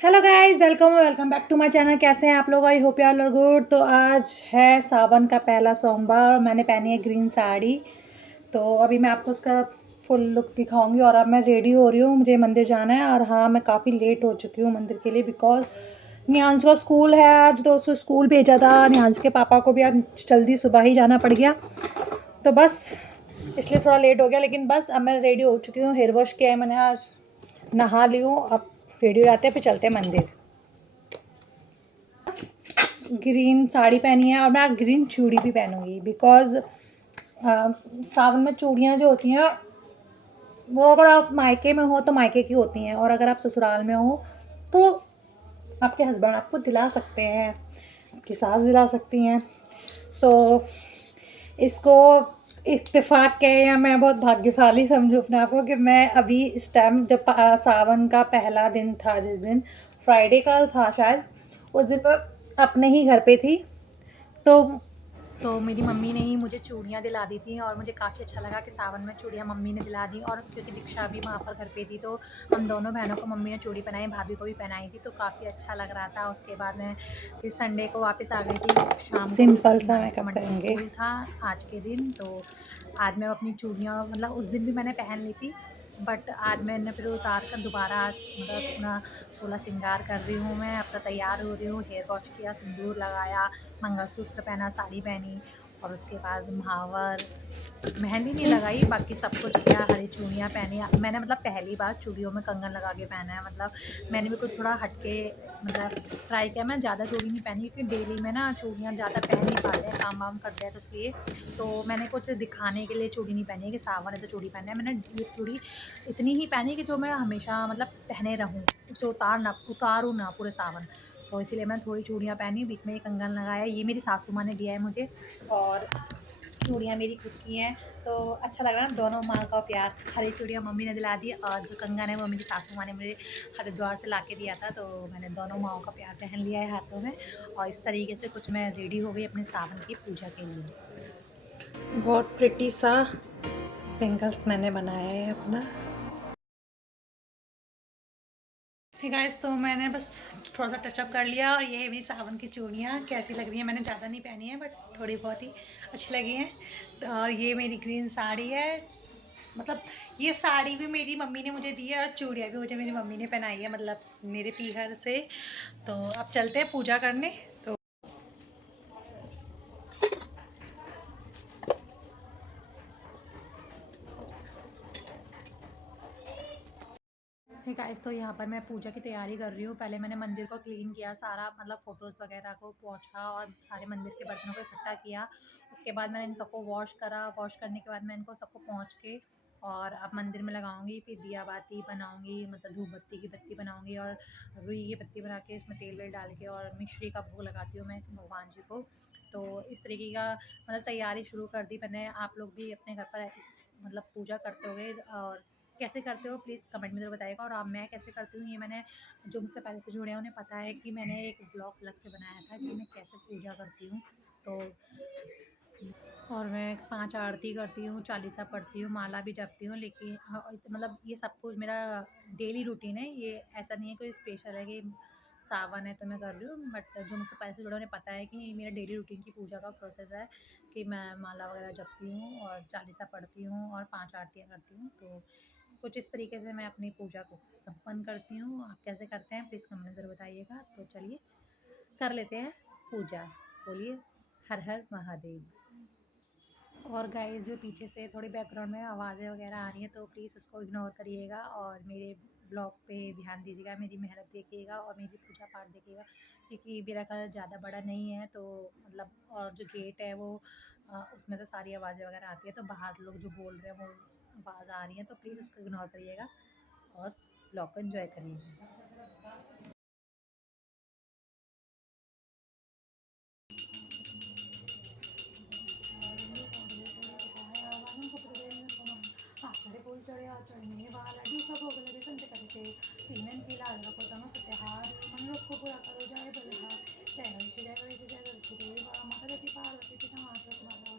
Hello guys, welcome back to my channel. कैसे हैं आप लोग? I hope you are good. तो आज है सावन का पहला सोमवार और मैंने पहनी है ग्रीन साड़ी। तो अभी मैं आपको उसका फुल लुक दिखाऊंगी। और अब मैं रेडी हो रही हूँ, मुझे मंदिर जाना है। और हाँ, मैं काफ़ी लेट हो चुकी हूँ मंदिर के लिए, बिकॉज निहांश का स्कूल है आज, तो उसको स्कूल भेजा था। निहांश के पापा को भी आज जल्दी सुबह ही जाना पड़ गया, तो बस इसलिए थोड़ा लेट हो गया। लेकिन बस अब मैं रेडी हो चुकी हूँ, हेयर वॉश किया है मैंने, आज नहा ली हूँ। अब रेडी हो जाते हैं, फिर चलते हैं मंदिर। ग्रीन साड़ी पहनी है और मैं ग्रीन चूड़ी भी पहनूंगी, बिकॉज सावन में चूड़ियाँ जो होती हैं वो अगर आप मायके में हो तो मायके की होती हैं, और अगर आप ससुराल में हो तो आपके हस्बैंड आपको दिला सकते हैं, आपकी सास दिला सकती हैं। तो इसको इत्तेफाक कहें या मैं बहुत भाग्यशाली समझूँ अपने आप को कि मैं अभी इस टाइम जब सावन का पहला दिन था, जिस दिन फ्राइडे का था शायद, उस दिन मैं अपने ही घर पे थी। तो मेरी मम्मी ने ही मुझे चूड़ियाँ दिला दी थी और मुझे काफ़ी अच्छा लगा कि सावन में चूड़ियाँ मम्मी ने दिला दी। और क्योंकि दीक्षा भी वहाँ पर घर पे थी, तो हम दोनों बहनों को मम्मी ने चूड़ी पहनाई, भाभी को भी पहनाई थी, तो काफ़ी अच्छा लग रहा था। उसके बाद मैं फिर संडे को वापस आ गई थी शाम को, सिंपल क्योंकि सा निहांश का मेकअप मंडे करेंगे। स्कूल था आज के दिन। तो आज मैं अपनी चूड़ियाँ मतलब उस दिन भी मैंने पहन ली थी, बट आज मैंने फिर उतार कर दोबारा आज मतलब अपना 16 श्रृंगार कर रही हूँ। मैं अपना तैयार हो रही हूँ, हेयर वॉश किया, सिंदूर लगाया, मंगलसूत्र पहना, साड़ी पहनी, और उसके बाद महावर, मेहंदी नहीं लगाई, बाकी सब कुछ किया। हरी चूड़ियाँ पहनी मैंने, मतलब पहली बार चूड़ियों में कंगन लगा के पहना है। मतलब मैंने भी कुछ थोड़ा हटके मतलब ट्राई किया। मैं ज़्यादा चूड़ी नहीं पहनी क्योंकि डेली में ना चूड़ियाँ ज़्यादा पहन नहीं पाते हैं, काम वाम करते हैं, तो इसलिए तो मैंने कुछ दिखाने के लिए चूड़ी नहीं पहनी है कि सावन है तो चूड़ी पहनना है। मैंने ये चूड़ी इतनी ही पहनी कि जो मैं हमेशा मतलब पहने रहूँ, उसे उतारूँ ना पूरे सावन। तो इसीलिए मैंने थोड़ी चूड़ियाँ पहनी, बीच में ये कंगन लगाया। ये मेरी सासू माँ ने दिया है मुझे, और चूड़ियाँ मेरी खुद की हैं। तो अच्छा लग रहा है, दोनों माँ का प्यार। हरी चूड़ियाँ मम्मी ने दिला दी, और जो कंगन है वो मेरी सासू माँ ने मुझे हरिद्वार से ला के दिया था। तो मैंने दोनों माँओं का प्यार पहन लिया है हाथों में, और इस तरीके से कुछ मैं रेडी हो गई अपने सावन की पूजा के लिए। बहुत प्रिटी सा पिंकल्स मैंने बनाया है अपना। ठीक है गाइस, तो मैंने बस थोड़ा सा टचअप कर लिया, और ये मेरी सावन की चूड़ियाँ कैसी लग रही हैं, मैंने ज़्यादा नहीं पहनी है, बट थोड़ी बहुत ही अच्छी लगी हैं। तो और ये मेरी ग्रीन साड़ी है, मतलब ये साड़ी भी मेरी मम्मी ने मुझे दी है और चूड़ियाँ भी मुझे मेरी मम्मी ने पहनाई है, मतलब मेरे पीहर से। तो अब चलते हैं पूजा करने। तो ठीक है गाइस, तो यहाँ पर मैं पूजा की तैयारी कर रही हूँ। पहले मैंने मंदिर को क्लीन किया सारा, मतलब फ़ोटोज़ वगैरह को पोंछा और सारे मंदिर के बर्तनों को इकट्ठा किया। उसके बाद मैंने इन सबको वॉश करा। वॉश करने के बाद मैं इनको सबको पोंछ के और अब मंदिर में लगाऊंगी। फिर दिया बाती बनाऊंगी, मतलब धूप बत्ती की बत्ती बनाऊंगी, और रुई की बत्ती बना के इसमें तेल वेल डाल के और मिश्री का भोग लगाती हूँ मैं भगवान जी को। तो इस तरीके का मतलब तैयारी शुरू कर दी मैंने। आप लोग भी अपने घर पर इस मतलब पूजा करते होगे, और कैसे करते हो प्लीज़ कमेंट में ज़रूर बताइएगा। और अब मैं कैसे करती हूँ, ये मैंने जो मुझसे पहले से जुड़े हैं उन्हें पता है कि मैंने एक ब्लॉग अलग से बनाया था कि मैं कैसे पूजा करती हूँ। तो और मैं 5 आरती करती हूँ, चालीसा पढ़ती हूँ, माला भी जपती हूँ। लेकिन हाँ, मतलब ये सब कुछ मेरा डेली रूटीन है, ये ऐसा नहीं है कोई स्पेशल है कि सावन है तो मैं कर रही हूँ। बट जो मुझसे पहले से जुड़े उन्हें पता है कि ये मेरा डेली रूटीन की पूजा का प्रोसेस है, कि मैं माला वगैरह जपती हूँ और चालीसा पढ़ती हूँ और 5 आरतियाँ करती हूँ। तो कुछ इस तरीके से मैं अपनी पूजा को संपन्न करती हूँ। आप कैसे करते हैं प्लीज़ कमेंट में ज़रूर बताइएगा। तो चलिए कर लेते हैं पूजा। बोलिए हर हर महादेव। और गाइस, जो पीछे से थोड़ी बैकग्राउंड में आवाज़ें वगैरह आ रही हैं तो प्लीज़ उसको इग्नोर करिएगा, और मेरे ब्लॉग पे ध्यान दीजिएगा, मेरी मेहनत देखिएगा और मेरी पूजा पाठ देखिएगा। क्योंकि मेरा घर ज़्यादा बड़ा नहीं है, तो मतलब और जो गेट है वो उसमें से सारी आवाज़ें वगैरह आती है, तो बाहर लोग जो बोल रहे हैं वो आवाज़ आ रही है, तो प्लीज़ उसको इग्नोर करिएगा और ब्लॉग को एंजॉय करिएगा। आषाढे फूल चढ़े आचरणे वाला ढूसा भोग लगे संत करते तीनन की लाल रखो तमस त्योहार मन को पूरा करो जय बलिहार जय गणेश जय गणेश जय गणेश देवा माता गति पार्वती पिता माता तुम्हारा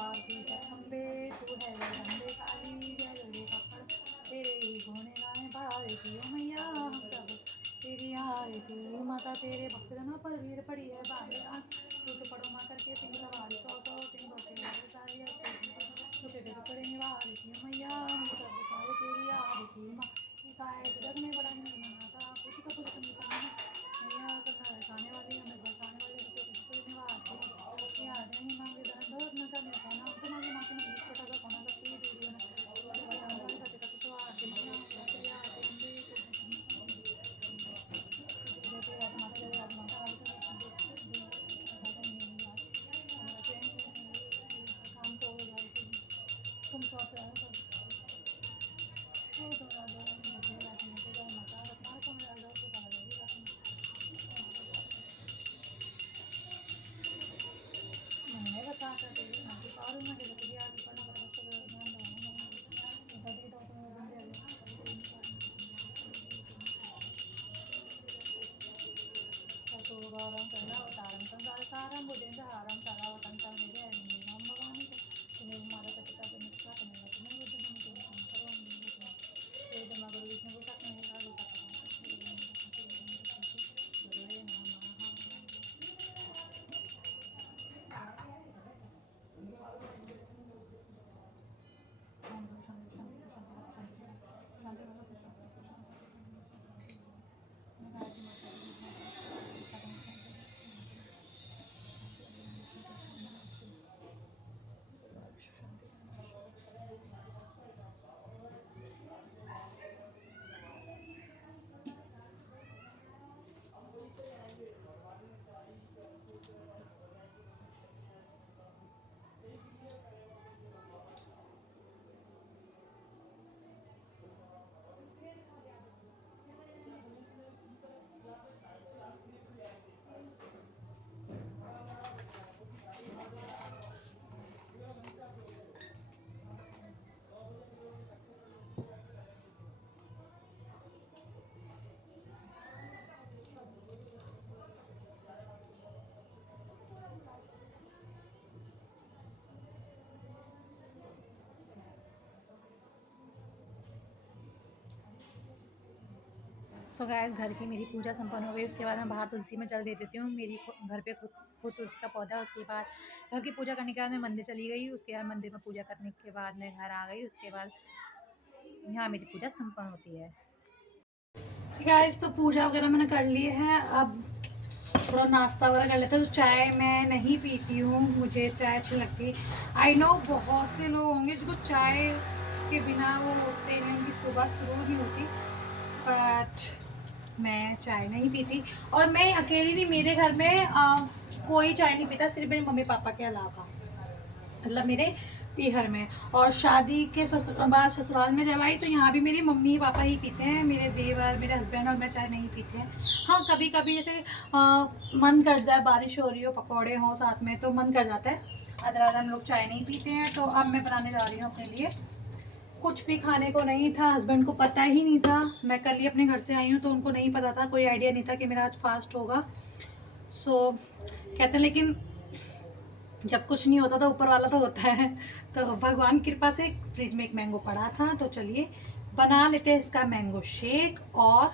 और की जय अम्बे तू है जगदम्बे काली जय दुर्गे कपड़ तेरे ही गुण गाए भावे की ओ मैया हम सब माता तेरे भक्त जना पर वीर पड़ी है बाहर टूट पड़ो माँ करके तिन सवारी सौ सौ तिन बसे सारी टूटे बेद पड़े निवार थी मैया सब तारे तेरी याद थी माँ काय जग में बड़ा निर्मला था पुष्ट को पुष्ट मैया खाने वाली हमें बसाने वाले टूटे पड़े निवार थी याद है मांगे धन दौर न करने का नाम तो मांगे माँ के मंदिर छोटा सा कोना लगती है वीडियो ना बचाने वाले पति का तो आके मैया याद अवतारम संसार सारम बुद्धि हारम सदावतम सर्वे हम भगवान तुम्हें माता पिता के निष्ठा तुम्हें तुम्हें बुद्ध हम तुम्हें करो मगर विष्णु को तक नहीं आलू का सो गाइस घर की मेरी पूजा संपन्न हो गई। उसके बाद मैं बाहर तुलसी में जल दे देती हूँ। मेरी घर पे खुद तुलसी का पौधा है। उसके बाद घर की पूजा करने के बाद मैं मंदिर चली गई। उसके बाद मंदिर में पूजा करने के बाद मैं घर आ गई। उसके बाद यहाँ मेरी पूजा संपन्न होती है। गाइस तो पूजा वगैरह मैंने कर ली है। अब थोड़ा नाश्ता वगैरह कर लेते हैं। तो चाय मैं नहीं पीती हूँ, मुझे चाय अच्छी लगती। आई नो बहुत से लोग होंगे जिनको चाय के बिना वो उठते हैं, उनकी सुबह शुरू नहीं होती, बट मैं चाय नहीं पीती। और मैं अकेली नहीं, मेरे घर में कोई चाय नहीं पीता, सिर्फ मेरे मम्मी पापा के अलावा, मतलब मेरे पीहर में। और शादी के बाद ससुराल में जब आई तो यहाँ भी मेरी मम्मी पापा ही पीते हैं, मेरे देवर मेरे हस्बैंड और मैं चाय नहीं पीते हैं। हाँ कभी कभी जैसे मन कर जाए, बारिश हो रही हो, पकौड़े हो साथ में तो मन कर जाता है, अदरवाइज हम लोग चाय नहीं पीते हैं। तो अब मैं बनाने जा रही हूँ अपने लिए। कुछ भी खाने को नहीं था, हस्बैंड को पता ही नहीं था। मैं कल ही अपने घर से आई हूँ तो उनको नहीं पता था, कोई आइडिया नहीं था कि मेरा आज फास्ट होगा। सो कहते हैं लेकिन जब कुछ नहीं होता तो ऊपर वाला तो होता है। तो भगवान की कृपा से फ्रिज में एक मैंगो पड़ा था, तो चलिए बना लेते हैं इसका मैंगो शेक और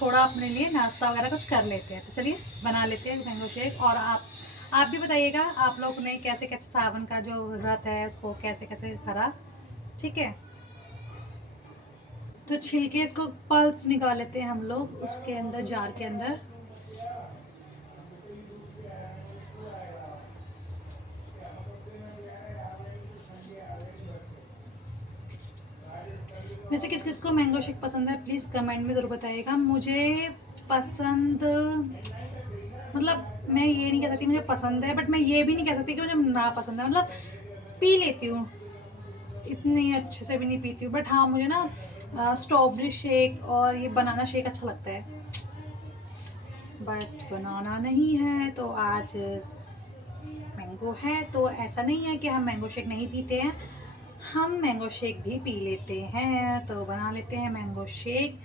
थोड़ा अपने लिए नाश्ता वगैरह कुछ कर लेते हैं। तो चलिए बना लेते हैं मैंगो शेक। और आप भी बताइएगा आप लोग ने कैसे कैसे सावन का जो व्रत है उसको कैसे कैसे करा, ठीक है। तो छिलके इसको पल्प निकाल लेते हैं हम लोग उसके अंदर, जार के अंदर। वैसे किस किस को मैंगो शेक पसंद है प्लीज़ कमेंट में ज़रूर बताइएगा। मुझे पसंद, मतलब मैं ये नहीं कह सकती मुझे पसंद है, बट मैं ये भी नहीं कह सकती कि मुझे ना पसंद है। मतलब पी लेती हूँ, इतनी अच्छे से भी नहीं पीती हूँ, बट हाँ मुझे ना स्ट्रॉबेरी शेक और ये बनाना शेक अच्छा लगता है, बट बनाना नहीं है। तो आज मैंगो है तो ऐसा नहीं है कि हम मैंगो शेक नहीं पीते हैं, हम मैंगो शेक भी पी लेते हैं। तो बना लेते हैं मैंगो शेक।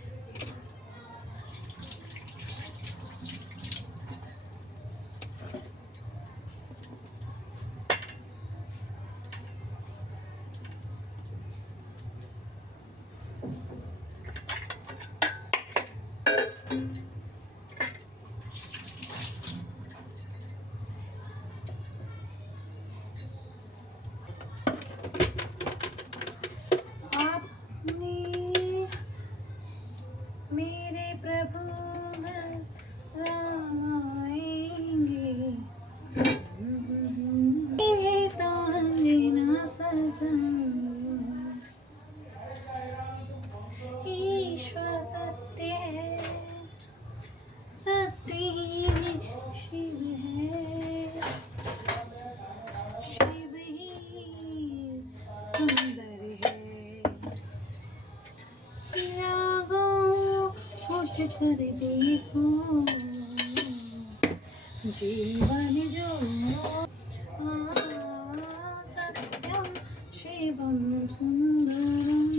कर देखो जीवन जो सत्यम शिवम सुंदरम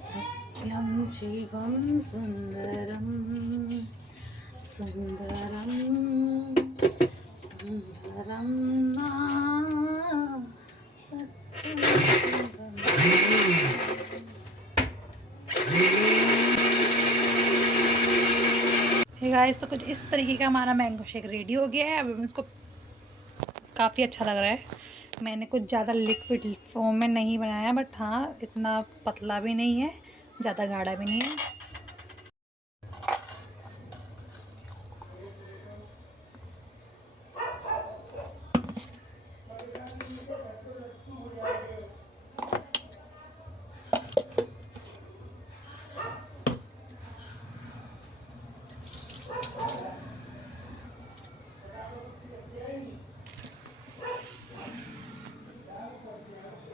सत्यम शिवम सुंदरम सुंदरम सुंदरम सत्यम गाइस। तो कुछ इस तरीके का हमारा मैंगो शेक रेडी हो गया है। अब इसको काफ़ी अच्छा लग रहा है। मैंने कुछ ज़्यादा लिक्विड फॉर्म में नहीं बनाया, बट हाँ इतना पतला भी नहीं है, ज़्यादा गाढ़ा भी नहीं है।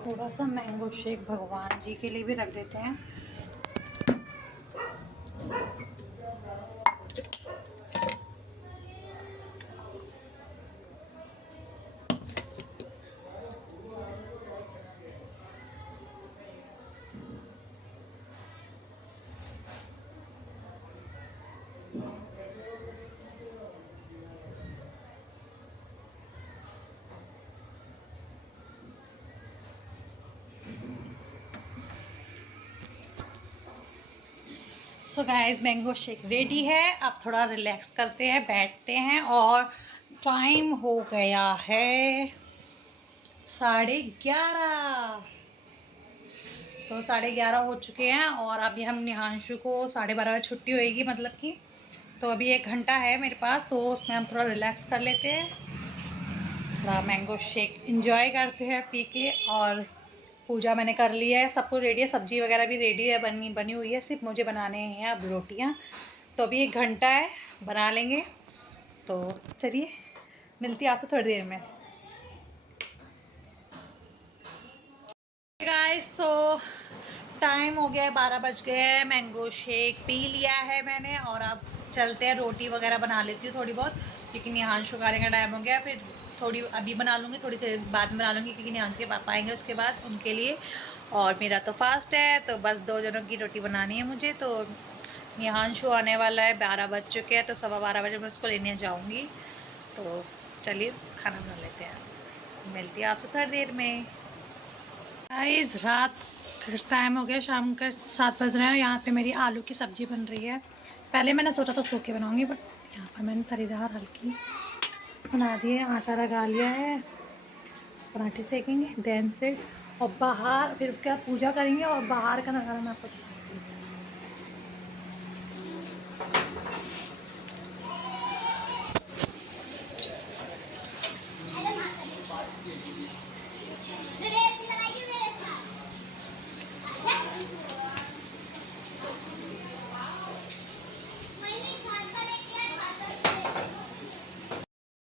थोड़ा सा मैंगो शेक भगवान जी के लिए भी रख देते हैं। So guys, mango shake ready है। अब थोड़ा रिलैक्स करते हैं, बैठते हैं। और टाइम हो गया है 11:30। तो 11:30 हो चुके हैं और अभी हम निहांशु को 12:30 बजे छुट्टी होएगी, मतलब कि तो अभी 1 घंटा है मेरे पास, तो उसमें हम थोड़ा रिलैक्स कर लेते हैं, थोड़ा मैंगो शेक एंजॉय करते हैं पी के। और पूजा मैंने कर लिया है, सब कुछ रेडी है, सब्ज़ी वगैरह भी रेडी है, बनी हुई है, सिर्फ मुझे बनाने हैं अब रोटियां। तो अभी 1 घंटा है, बना लेंगे। तो चलिए मिलती है आपसे थोड़ी देर में। गाइस, तो टाइम हो गया है, 12 बज गए हैं। मैंगो शेक पी लिया है मैंने और अब चलते हैं, रोटी वगैरह बना लेती हूँ थोड़ी बहुत, क्योंकि निहांशु खाने का टाइम हो गया। फिर थोड़ी अभी बना लूँगी, थोड़ी देर बाद में बना लूँगी, क्योंकि निहांशु के पापा आएंगे उसके बाद उनके लिए। और मेरा तो फास्ट है, तो बस 2 जनों की रोटी बनानी है मुझे। तो निहांशु आने वाला है, 12 बज चुके हैं, तो 12:15 बजे मैं उसको लेने जाऊँगी। तो चलिए खाना बना लेते हैं, मिलती है आपसे थोड़ी देर में। गाइस, रात टाइम हो गया, शाम का 7 बज रहे हैं। यहाँ पे मेरी आलू की सब्ज़ी बन रही है। पहले मैंने सोचा था सूखे बनाऊंगी, बट यहाँ पर मैंने तरीदार हल्की बना दी है। आटा लगा लिया है, पराठे सेकेंगे देन से, और बाहर फिर उसके बाद पूजा करेंगे। और बाहर का नज़ारा मैं आपको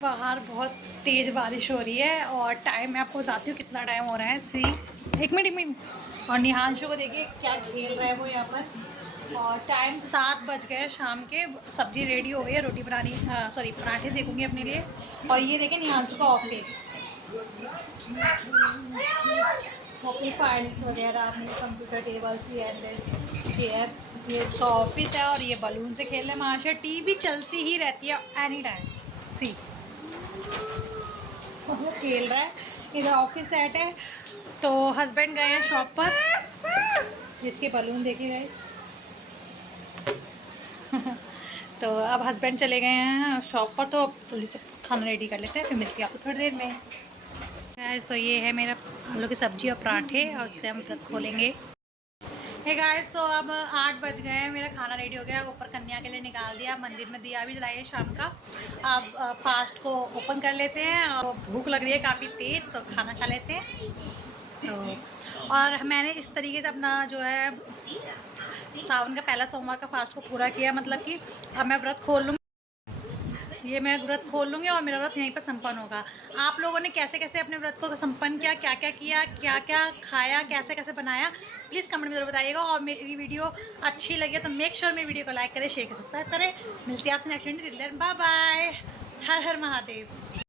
बाहर बहुत तेज़ बारिश हो रही है। और टाइम मैं आपको बताती हूँ कितना टाइम हो रहा है। 1 मिनट। और निहांशु को देखिए क्या खेल रहा है वो यहाँ पर। और टाइम 7 बज गए शाम के। सब्ज़ी रेडी हो गई है, रोटी बनानी, सॉरी पराठे सेकूँगी अपने लिए। और ये देखिए निहांशु का ऑफिस, फाइल्स वगैरह अपने कंप्यूटर टेबल चेयर, ये इसका ऑफिस है। और ये बलून से खेल रहे हैं महाशय। टीवी चलती ही रहती है एनी टाइम। सी वो खेल रहा है, इधर ऑफिस सेट है। तो हस्बैंड गए हैं शॉप पर, जिसके बलून देखिए गाइस। तो अब हस्बैंड चले गए हैं शॉप पर, तो अब जल्दी से खाना रेडी कर लेते हैं, फिर मिलती है आपको थोड़ी देर में। गाइस, तो ये है मेरा आलू की सब्ज़ी और पराठे, और उससे हम व्रत खोलेंगे। हे गाइस, तो अब 8 बज गए हैं, मेरा खाना रेडी हो गया। ऊपर कन्या के लिए निकाल दिया, मंदिर में दिया भी जलाइए शाम का। अब फास्ट को ओपन कर लेते हैं, और भूख लग रही है काफ़ी तेज, तो खाना खा लेते हैं। तो और मैंने इस तरीके से अपना जो है सावन का पहला सोमवार का फास्ट को पूरा किया, मतलब कि अब मैं व्रत खोल लूँगी। ये मैं व्रत खोल लूँगी और मेरा व्रत यहीं पर संपन्न होगा। आप लोगों ने कैसे कैसे अपने व्रत को संपन्न किया, क्या क्या किया, क्या क्या खाया, कैसे कैसे बनाया, प्लीज़ कमेंट में ज़रूर बताइएगा। और मेरी वीडियो अच्छी लगे तो मेक श्योर मेरी वीडियो को लाइक करें, शेयर करें, सब्सक्राइब करें। मिलती है आपसे नेक्स्ट वीडियो। Bye bye. हर हर महादेव।